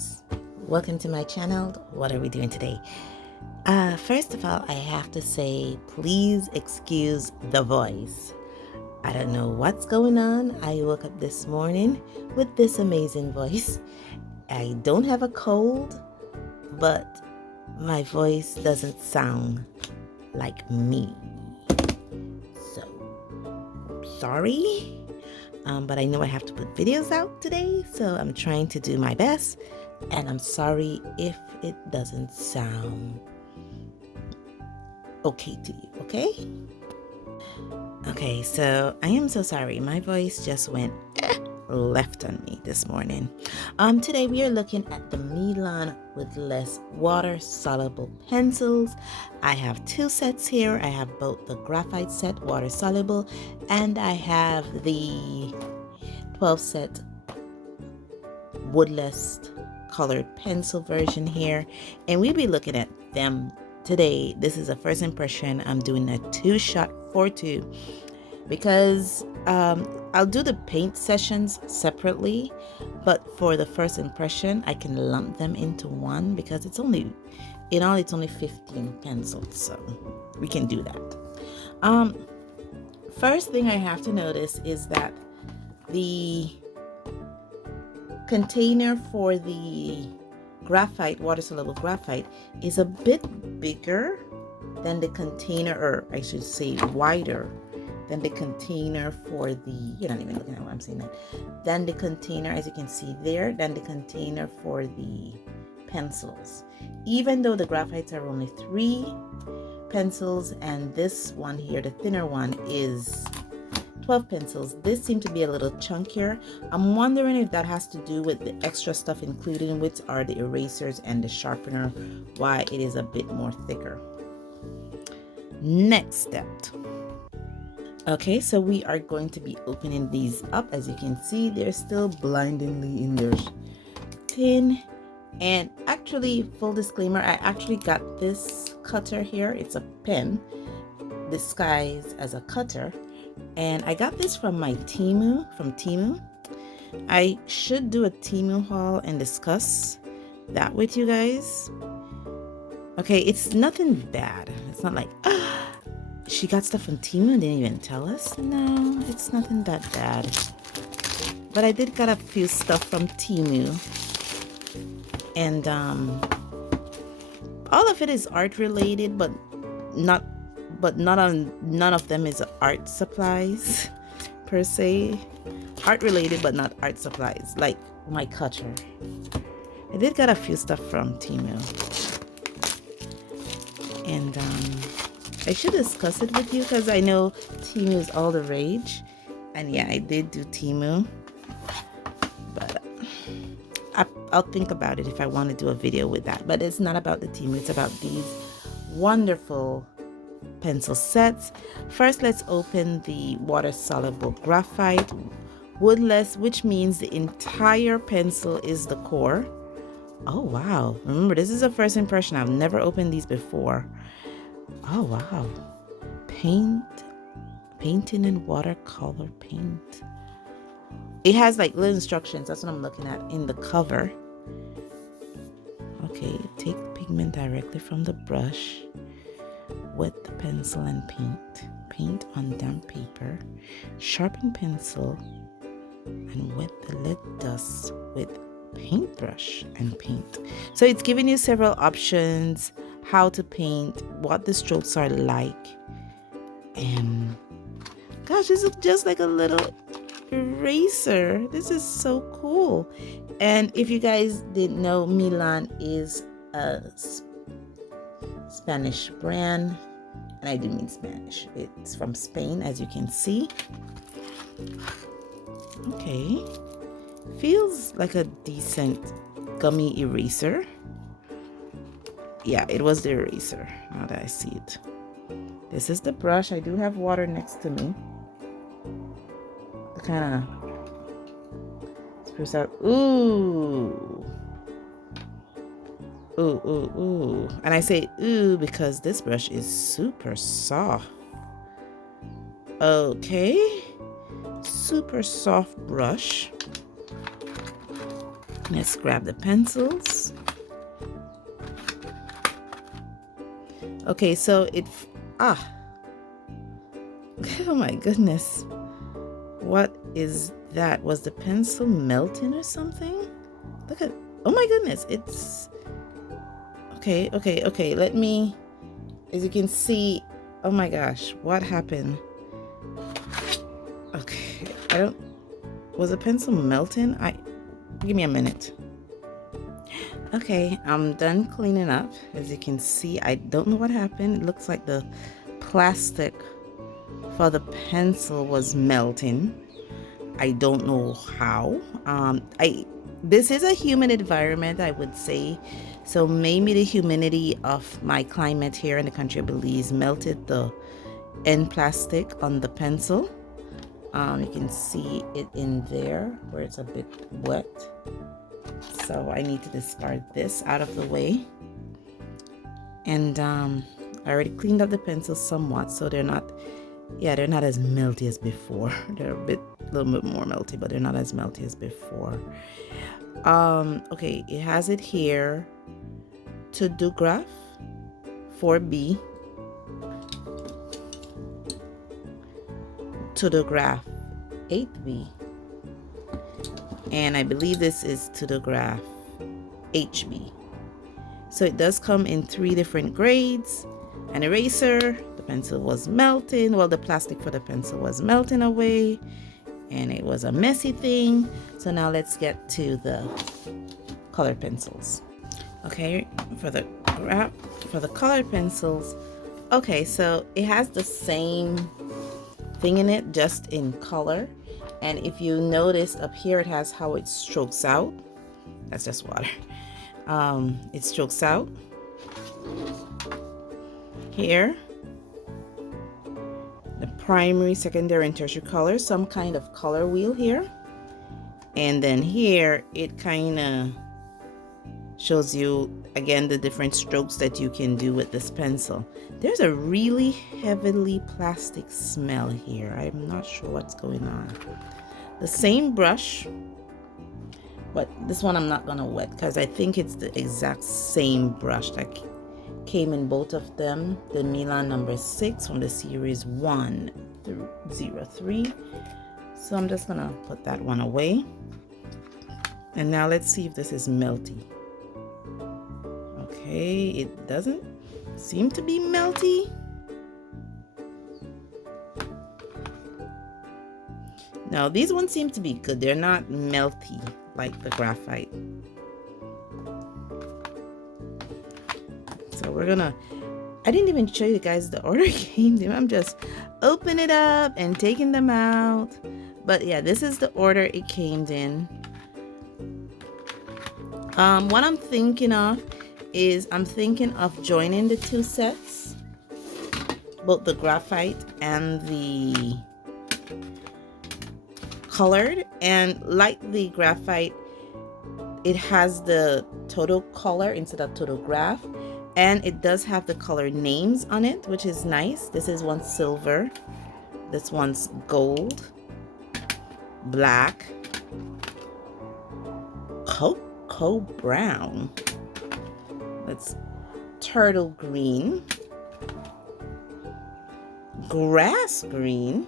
friends, welcome to my channel. What are we doing today? First of all, I have to say, please excuse the voice. I don't know what's going on. I woke up this morning with this amazing voice. I don't have a cold, but my voice doesn't sound like me. So, sorry. But I know I have to put videos out today, so I'm trying to do my best. And I'm sorry if it doesn't sound okay to you, okay? Okay, so I am so sorry. My voice just went left on me this morning. Today we are looking at the Milan Woodless water-soluble pencils. I have two sets here. I have both the graphite set, water-soluble, and I have the 12-set Woodless colored pencil version here, and we'll be looking at them today. This is a first impression. I'm doing a 2-shot for 2 because I'll do the paint sessions separately, but for the first impression I can lump them into one because it's only, in all, it's only 15 pencils, so we can do that. First thing I have to notice is that the container for the graphite, water-soluble graphite, is a bit bigger than the container, or I should say wider than the container for the, you're not even looking at what I'm saying that, than the container, as you can see there, than the container for the pencils. Even though the graphites are only 3 pencils and this one here, the thinner one, is 12 pencils, this seemed to be a little chunkier. I'm wondering if that has to do with the extra stuff included, which are the erasers and the sharpener, why it is a bit more thicker. Next step. Okay, so we are going to be opening these up. As you can see, they're still blindingly in their tin. And actually, full disclaimer, I actually got this cutter here. It's a pen disguised as a cutter. And I got this from my Temu. I should do a Temu haul and discuss that with you guys. Okay, it's nothing bad. It's not like, she got stuff from Temu and didn't even tell us. No, it's nothing that bad. But I did got a few stuff from Temu. And all of it is art related, but none of them is art supplies per se. Art related, but not art supplies, like my cutter. I did get a few stuff from Temu, and I should discuss it with you because I know Temu is all the rage, and yeah, I did do Temu, but I'll think about it if I want to do a video with that. But it's not about the Temu, it's about these wonderful pencil sets. First, let's open the water-soluble graphite Woodless, which means the entire pencil is the core. Oh wow, remember, this is a first impression. I've never opened these before. Oh wow, painting and watercolor paint. It has like little instructions. That's what I'm looking at in the cover. Okay, take pigment directly from the brush. Wet the pencil and paint on damp paper, sharpen pencil, and wet the lead dust with paintbrush and paint. So it's giving you several options how to paint, what the strokes are like, and gosh, this is just like a little eraser. This is so cool. And if you guys didn't know, Milan is a Spanish brand, and I do mean Spanish. It's from Spain, as you can see. Okay, feels like a decent gummy eraser. Yeah, it was the eraser, now that I see it. This is the brush. I do have water next to me to kind of spruce out. Ooh, and I say ooh because this brush is super soft. Okay, super soft brush. Let's grab the pencils. Okay, so oh my goodness. What is that? Was the pencil melting or something? Look at, oh my goodness, it's okay. Let me, as you can see, oh my gosh, what happened? Okay, was the pencil melting? Give me a minute. Okay, I'm done cleaning up. As you can see, I don't know what happened. It looks like the plastic for the pencil was melting. I don't know how. This is a humid environment, I would say. So maybe the humidity of my climate here in the country of Belize melted the end plastic on the pencil. You can see it in there where it's a bit wet. So I need to discard this out of the way. And I already cleaned up the pencils somewhat, so they're not as melty as before. They're a little bit more melty, but they're not as melty as before. Okay, it has it here. To do graph 4B. To the graph 8B. And I believe this is to the graph HB. So it does come in 3 different grades. An eraser, the pencil was melting, well, the plastic for the pencil was melting away, and it was a messy thing. So now let's get to the colored pencils. Okay, for the colored pencils, okay, so it has the same thing in it, just in color. And if you noticed up here, it has how it strokes out. That's just water. It strokes out here, the primary, secondary, and tertiary colors, some kind of color wheel here. And then here it kind of shows you again the different strokes that you can do with this pencil. There's a really heavily plastic smell here. I'm not sure what's going on. The same brush, but this one I'm not gonna wet because I think it's the exact same brush that came in both of them, the Milan number 6 from the series 1-03. So I'm just gonna put that one away. And now let's see if this is melty. Okay, it doesn't seem to be melty. Now these ones seem to be good. They're not melty like the graphite. So we're gonna, I didn't even show you guys the order it came in. I'm just opening it up and taking them out. But yeah, this is the order it came in. What I'm thinking of is I'm thinking of joining the 2 sets, both the graphite and the colored. And like the graphite, it has the total color instead of total graph, and it does have the color names on it, which is nice. This is one silver, this one's gold, black, cocoa brown, that's turtle green, grass green,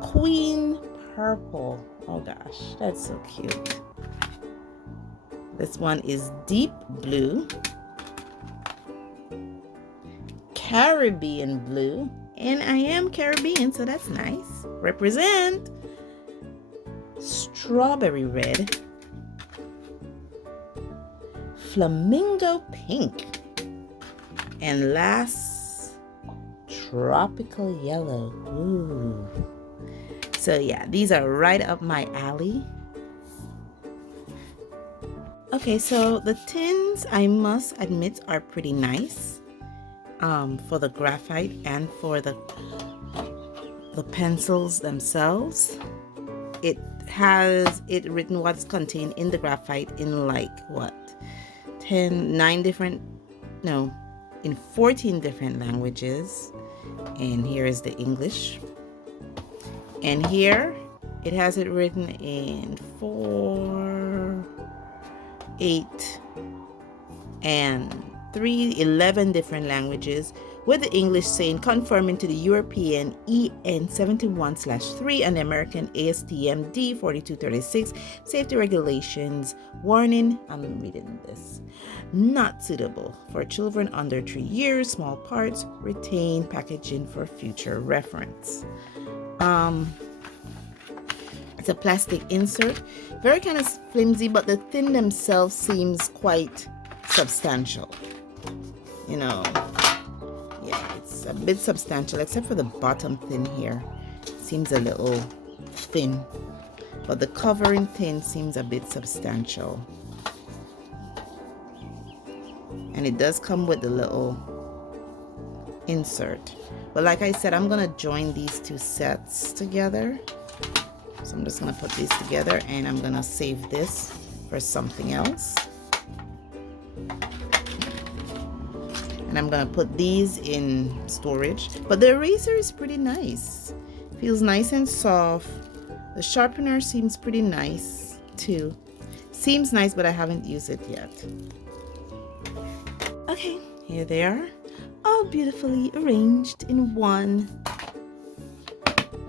queen purple. Oh gosh, that's so cute. This one is deep blue, Caribbean blue, and I am Caribbean, so that's nice. Represent. Strawberry red, flamingo pink, and last, tropical yellow. Ooh. So yeah, these are right up my alley. Okay, so the tins, I must admit, are pretty nice for the graphite and for the pencils themselves. It has it written what's contained in the graphite in like what, in 14 different languages. And here is the English. And here It has it written in 4, 8, and 11 different languages, with the English saying conforming to the European EN 71/3 and the American ASTM D 4236 safety regulations. Warning, I'm reading this. Not suitable for children under 3 years. Small parts. Retain packaging for future reference. It's a plastic insert. Very kind of flimsy, but the tin themselves seems quite substantial. You know, yeah, it's a bit substantial, except for the bottom thin here. Seems a little thin, but the covering tin seems a bit substantial. And it does come with the little insert. But like I said, I'm gonna join these two sets together. So I'm just gonna put these together, and I'm gonna save this for something else. And I'm gonna put these in storage. But the eraser is pretty nice. Feels nice and soft. The sharpener seems pretty nice too. Seems nice, but I haven't used it yet. Okay, here they are, all beautifully arranged in one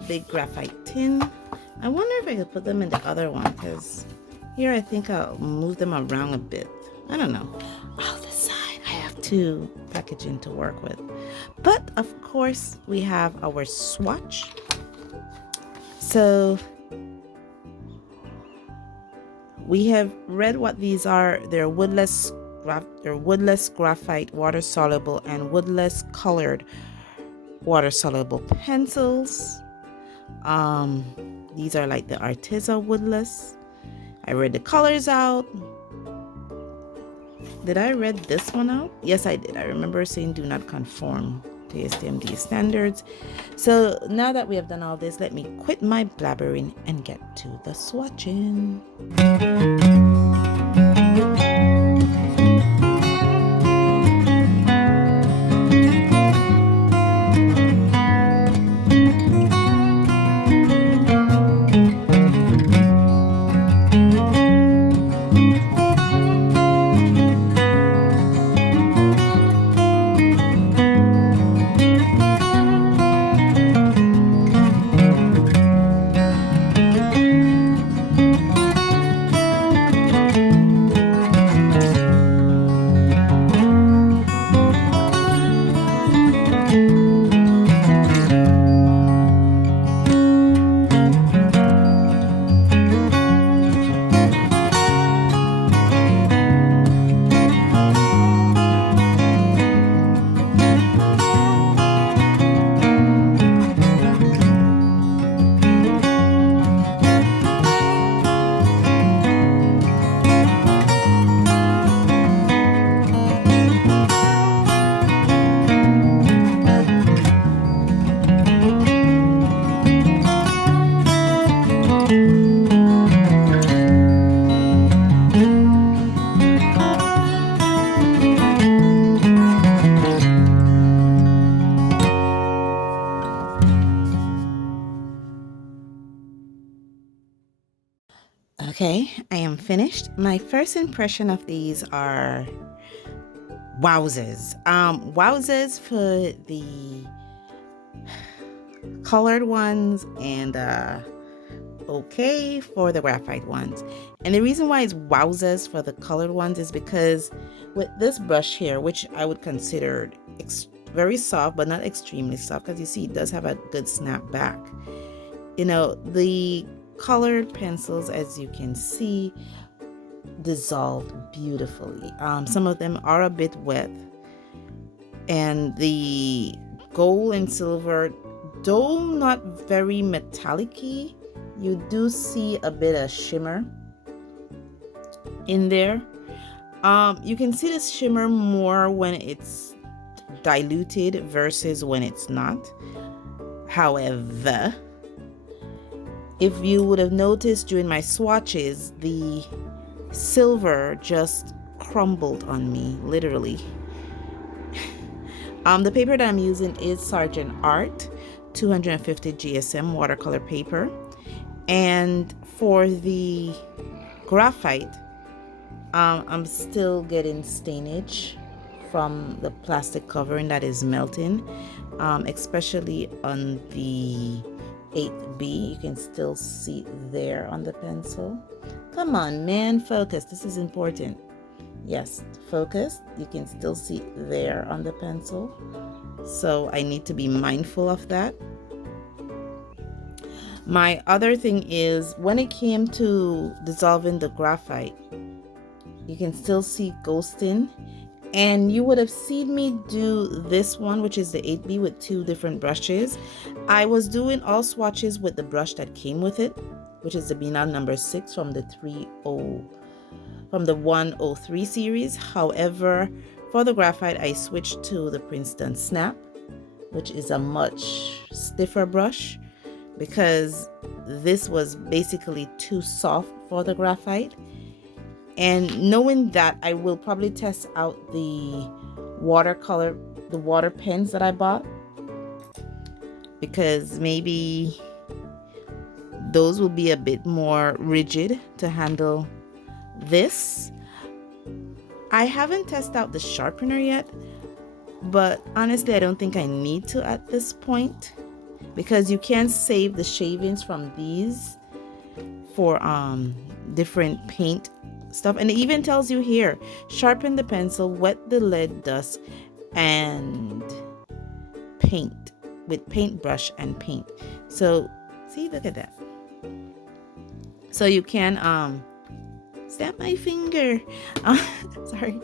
big graphite tin. I wonder if I could put them in the other one, because here I think I'll move them around a bit. I don't know. I'll decide. I have two packaging to work with. But of course, we have our swatch. So we have read what these are. They're woodless graphite water soluble and woodless colored water soluble pencils. These are like the Arteza Woodless. I read the colors out. Did I read this one out? Yes, I did. I remember saying do not conform to STMD standards. So now that we have done all this, let me quit my blabbering and get to the swatching. Okay, I am finished. My first impression of these are wowzers. Wowzers for the colored ones and okay for the graphite ones. And the reason why it's wowzers for the colored ones is because with this brush here, which I would consider very soft but not extremely soft, because you see it does have a good snap back. You know, the colored pencils, as you can see, dissolved beautifully. Some of them are a bit wet, and the gold and silver, though not very metallic-y, you do see a bit of shimmer in there. You can see this shimmer more when it's diluted versus when it's not. However, if you would have noticed during my swatches, the silver just crumbled on me, literally. The paper that I'm using is Sargent Art 250 GSM watercolor paper. And for the graphite, I'm still getting stainage from the plastic covering that is melting, especially on the 8B. You can still see there on the pencil. Come on, man, focus. This is important. Yes, focus. You can still see there on the pencil. So I need to be mindful of that. My other thing is when it came to dissolving the graphite, you can still see ghosting. And you would have seen me do this one, which is the 8B with 2 different brushes. I was doing all swatches with the brush that came with it, which is the Milan number 6 from the 103 series. However, for the graphite, I switched to the Princeton Snap, which is a much stiffer brush because this was basically too soft for the graphite. And knowing that, I will probably test out the watercolor, the water pens that I bought, because maybe those will be a bit more rigid to handle this. I haven't tested out the sharpener yet, but honestly, I don't think I need to at this point, because you can save the shavings from these for different paint stuff. And it even tells you here, sharpen the pencil, wet the lead dust, and paint with paintbrush and paint. So see, look at that. So you can stamp my finger. Sorry,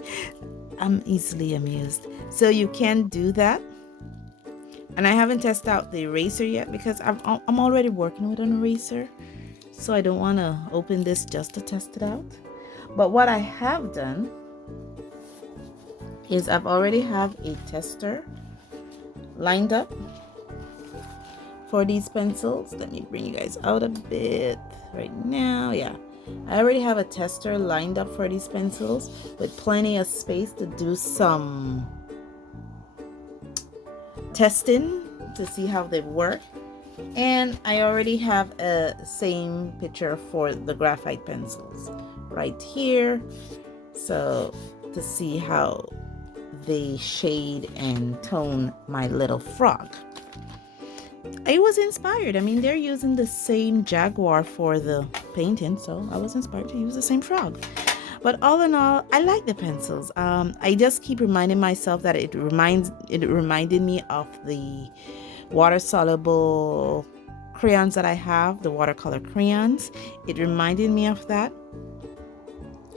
I'm easily amused. So you can do that. And I haven't tested out the eraser yet because I'm already working with an eraser, so I don't want to open this just to test it out. But what I have done is I've already have a tester lined up for these pencils. Let me bring you guys out a bit right now. Yeah, I already have a tester lined up for these pencils with plenty of space to do some testing to see how they work. And I already have a same picture for the graphite pencils right here, so to see how they shade and tone my little frog. I was inspired. I mean, they're using the same jaguar for the painting, so I was inspired to use the same frog. But all in all, I like the pencils. I just keep reminding myself that it reminded me of the water-soluble crayons that I have, the watercolor crayons. It reminded me of that.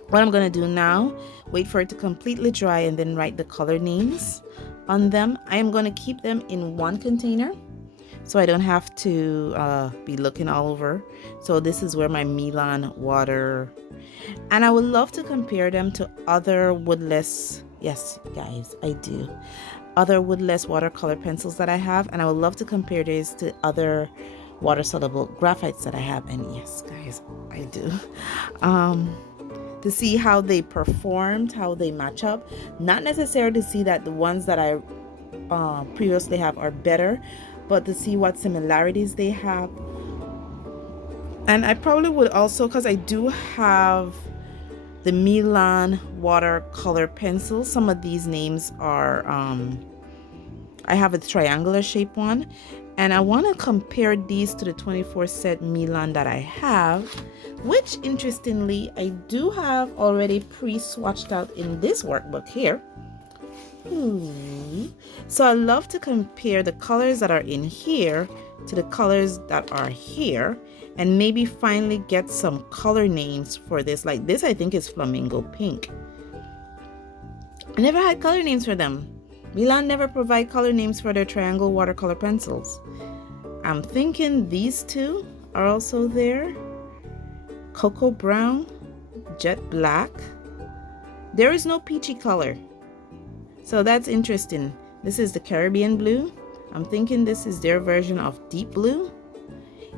What I'm going to do now, wait for it to completely dry and then write the color names on them. I am going to keep them in one container so I don't have to be looking all over. So this is where my Milan water, and I would love to compare them to other Woodless, yes guys, I do, other Woodless watercolor pencils that I have, and I would love to compare these to other water-soluble graphites that I have. And yes guys, I do, to see how they performed, how they match up. Not necessarily to see that the ones that I previously have are better, but to see what similarities they have. And I probably would also, because I do have the Milan watercolor pencils. Some of these names are, I have a triangular shape one, and I want to compare these to the 24 set Milan that I have, which interestingly I do have already pre-swatched out in this workbook here. So I love to compare the colors that are in here to the colors that are here, and maybe finally get some color names for this. Like this, I think is flamingo pink. I never had color names for them. Milan never provide color names for their triangle watercolor pencils. I'm thinking these two are also there. Cocoa brown, jet black. There is no peachy color, so that's interesting. This is the Caribbean blue. I'm thinking this is their version of deep blue.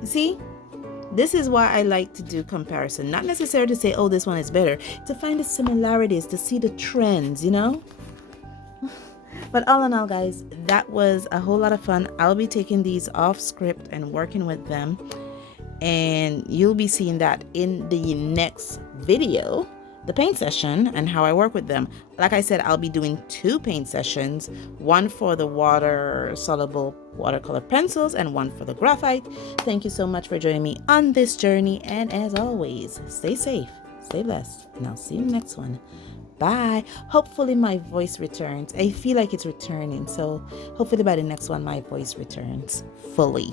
You see, this is why I like to do comparison, not necessarily to say, oh, this one is better, to find the similarities, to see the trends, you know. But all in all, guys, that was a whole lot of fun. I'll be taking these off script and working with them. and you'll be seeing that in the next video, the paint session and how I work with them. Like I said, I'll be doing 2 paint sessions, one for the water soluble watercolor pencils and one for the graphite. Thank you so much for joining me on this journey, and as always, stay safe, stay blessed, and I'll see you in the next one. Bye. Hopefully my voice returns. I feel like it's returning, so hopefully by the next one my voice returns fully.